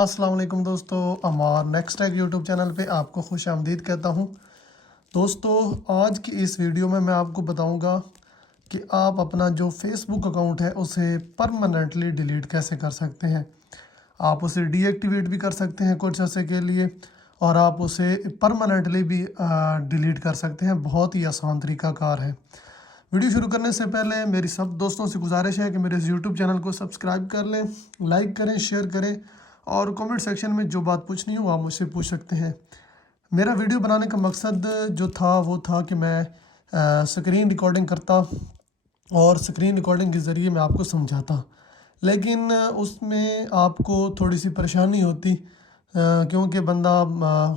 अस्सलाम वालेकुम दोस्तों, हमार नेक्स्ट टेक यूट्यूब चैनल पे आपको खुश आमदीद कहता हूँ। दोस्तों, आज की इस वीडियो में मैं आपको बताऊँगा कि आप अपना जो फेसबुक अकाउंट है उसे परमानेंटली डिलीट कैसे कर सकते हैं। आप उसे डीएक्टिवेट भी कर सकते हैं कुछ अर्से के लिए, और आप उसे परमानेंटली भी डिलीट कर सकते हैं। बहुत ही आसान तरीक़ाकार है। वीडियो शुरू करने से पहले मेरी सब दोस्तों से गुजारिश है कि मेरे इस यूट्यूब चैनल को सब्सक्राइब कर लें, लाइक करें, शेयर करें, और कमेंट सेक्शन में जो बात पूछनी हो आप मुझसे पूछ सकते हैं। मेरा वीडियो बनाने का मकसद जो था वो था कि मैं स्क्रीन रिकॉर्डिंग करता और स्क्रीन रिकॉर्डिंग के ज़रिए मैं आपको समझाता, लेकिन उसमें आपको थोड़ी सी परेशानी होती, क्योंकि बंदा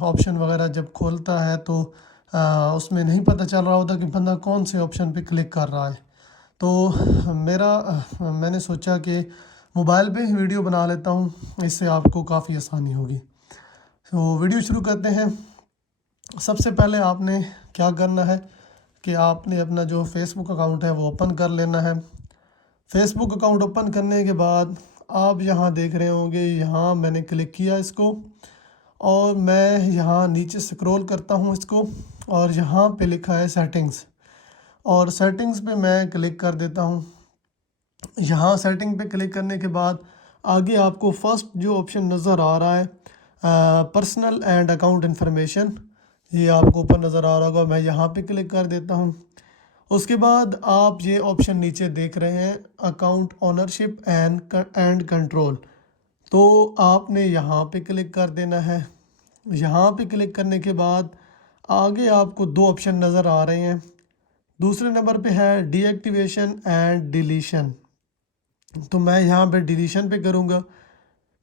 ऑप्शन वगैरह जब खोलता है तो उसमें नहीं पता चल रहा होता कि बंदा कौन से ऑप्शन पे क्लिक कर रहा है। तो मैंने सोचा कि मोबाइल पे ही वीडियो बना लेता हूँ, इससे आपको काफ़ी आसानी होगी। तो वीडियो शुरू करते हैं। सबसे पहले आपने क्या करना है कि आपने अपना जो फेसबुक अकाउंट है वो ओपन कर लेना है। फेसबुक अकाउंट ओपन करने के बाद आप यहाँ देख रहे होंगे, यहाँ मैंने क्लिक किया इसको, और मैं यहाँ नीचे स्क्रॉल करता हूँ इसको, और यहाँ पे लिखा है सेटिंग्स, और सेटिंग्स पे मैं क्लिक कर देता हूँ। यहाँ सेटिंग पे क्लिक करने के बाद आगे आपको फर्स्ट जो ऑप्शन नज़र आ रहा है, पर्सनल एंड अकाउंट इन्फॉर्मेशन, ये आपको ऊपर नज़र आ रहा होगा। मैं यहाँ पे क्लिक कर देता हूँ। उसके बाद आप ये ऑप्शन नीचे देख रहे हैं, अकाउंट ओनरशिप एंड कंट्रोल, तो आपने यहाँ पे क्लिक कर देना है। यहाँ पे क्लिक करने के बाद आगे आपको दो ऑप्शन नज़र आ रहे हैं। दूसरे नंबर पे है डीएक्टिवेशन एंड डिलीशन, तो मैं यहाँ पे डिलीशन पे करूँगा।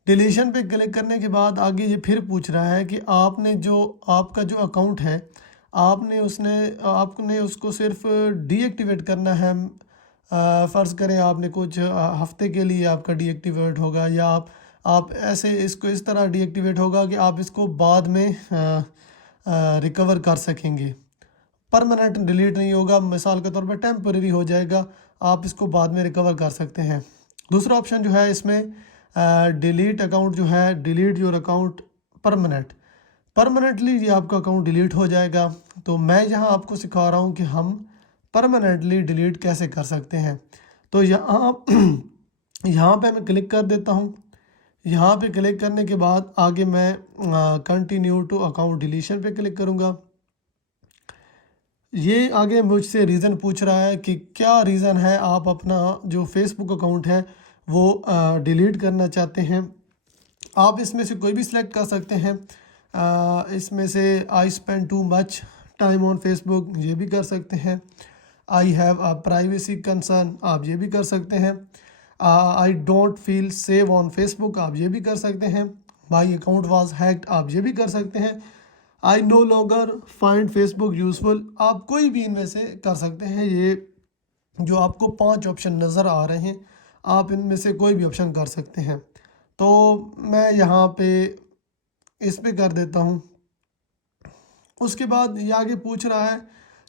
डिलीशन पे क्लिक करने के बाद आगे ये फिर पूछ रहा है कि आपका जो अकाउंट है आपने उसको सिर्फ डीएक्टिवेट करना है। फ़र्ज़ करें आपने कुछ हफ्ते के लिए आपका डीएक्टिवेट होगा, या आप ऐसे इसको इस तरह डीएक्टिवेट होगा कि आप इसको बाद में रिकवर कर सकेंगे। परमानेंट डिलीट नहीं होगा, मिसाल के तौर पर टेम्परेरी हो जाएगा, आप इसको बाद में रिकवर कर सकते हैं। दूसरा ऑप्शन जो है इसमें डिलीट अकाउंट जो है, डिलीट योर अकाउंट परमानेंटली ये आपका अकाउंट डिलीट हो जाएगा। तो मैं यहाँ आपको सिखा रहा हूँ कि हम परमानेंटली डिलीट कैसे कर सकते हैं। तो यहाँ यहाँ पे मैं क्लिक कर देता हूँ। यहाँ पे क्लिक करने के बाद आगे मैं कंटिन्यू टू अकाउंट डिलीशन पे क्लिक करूँगा। ये आगे मुझसे रीज़न पूछ रहा है कि क्या रीज़न है आप अपना जो फेसबुक अकाउंट है वो डिलीट करना चाहते हैं। आप इसमें से कोई भी सिलेक्ट कर सकते हैं। इसमें से I spend too much time on Facebook, ये भी कर सकते हैं। I have a privacy concern, आप ये भी कर सकते हैं। I don't feel save on Facebook, आप ये भी कर सकते हैं। माई अकाउंट वाज हैक्ड, आप ये भी कर सकते हैं। I know longer find Facebook useful, आप कोई भी इनमें से कर सकते हैं। ये जो आपको 5 ऑप्शन नज़र आ रहे हैं, आप इनमें से कोई भी ऑप्शन कर सकते हैं। तो मैं यहाँ पे इस पे कर देता हूँ। उसके बाद ये आगे पूछ रहा है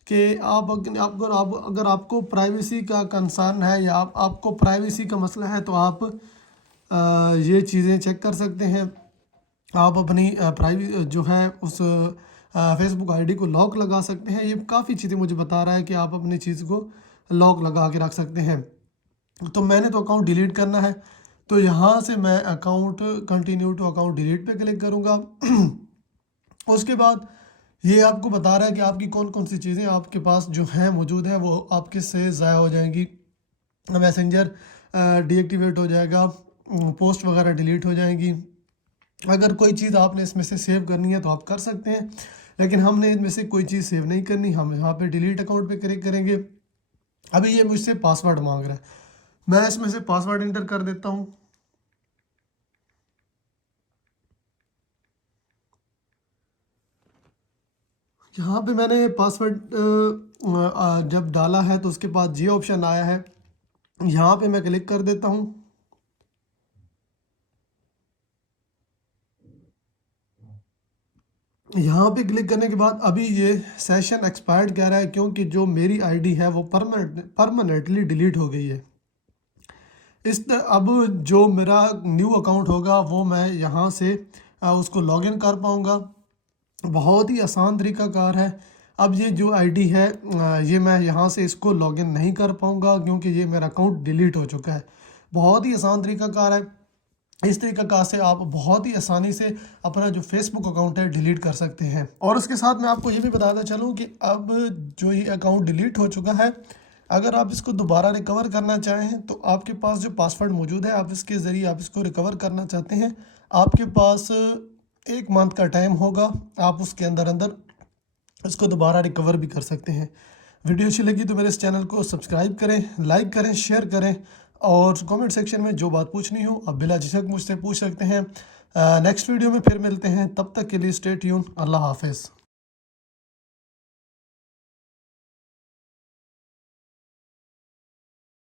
कि अगर आपको प्राइवेसी का कंसर्न है, या आपको प्राइवेसी का मसला है, तो आप ये चीज़ें चेक कर सकते हैं। आप अपनी प्राइवेसी जो है उस फेसबुक आईडी को लॉक लगा सकते हैं। ये काफ़ी चीज़ें मुझे बता रहा है कि आप अपनी चीज़ को लॉक लगा के रख सकते हैं। तो मैंने तो अकाउंट डिलीट करना है, तो यहाँ से मैं account continue to account delete पे क्लिक करूँगा। उसके बाद ये आपको बता रहा है कि आपकी कौन कौन सी चीज़ें आपके पास जो हैं मौजूद हैं वो आपके से ज़ाया हो जाएंगी। मैसेंजर डीएक्टिवेट हो जाएगा, पोस्ट वगैरह डिलीट हो जाएंगी। अगर कोई चीज़ आपने इसमें से सेव करनी है तो आप कर सकते हैं, लेकिन हमने इनमें से कोई चीज़ सेव नहीं करनी। हम यहाँ पे डिलीट अकाउंट पे क्लिक करेंगे। अभी ये मुझसे पासवर्ड मांग रहा है, मैं इसमें से पासवर्ड इंटर कर देता हूँ। यहाँ पे मैंने पासवर्ड जब डाला है तो उसके बाद ये ऑप्शन आया है, यहाँ पे मैं क्लिक कर देता हूँ। यहाँ पे क्लिक करने के बाद अभी ये सेशन एक्सपायर्ड कह रहा है, क्योंकि जो मेरी आईडी है वो परमानेंटली डिलीट हो गई है। अब जो मेरा न्यू अकाउंट होगा वो मैं यहाँ से उसको लॉगिन कर पाऊँगा। बहुत ही आसान तरीकाकार है। अब ये जो आईडी है ये मैं यहाँ से इसको लॉगिन नहीं कर पाऊँगा क्योंकि ये मेरा अकाउंट डिलीट हो चुका है। बहुत ही आसान तरीकाकार है। इस तरीकाकार से आप बहुत ही आसानी से अपना जो फेसबुक अकाउंट है डिलीट कर सकते हैं। और उसके साथ मैं आपको ये भी बताता चलूँ कि अब जो ये अकाउंट डिलीट हो चुका है, अगर आप इसको दोबारा रिकवर करना चाहें तो आपके पास जो पासवर्ड मौजूद है, आप इसके ज़रिए आप इसको रिकवर करना चाहते हैं, आपके पास 1 मंथ का टाइम होगा। आप उसके अंदर अंदर इसको दोबारा रिकवर भी कर सकते हैं। वीडियो अच्छी लगी तो मेरे इस चैनल को सब्सक्राइब करें, लाइक करें, शेयर करें और कमेंट सेक्शन में जो बात पूछनी हो आप बिला झिझक मुझसे पूछ सकते हैं। नेक्स्ट वीडियो में फिर मिलते हैं, तब तक के लिए स्टे ट्यून। अल्लाह हाफिज़।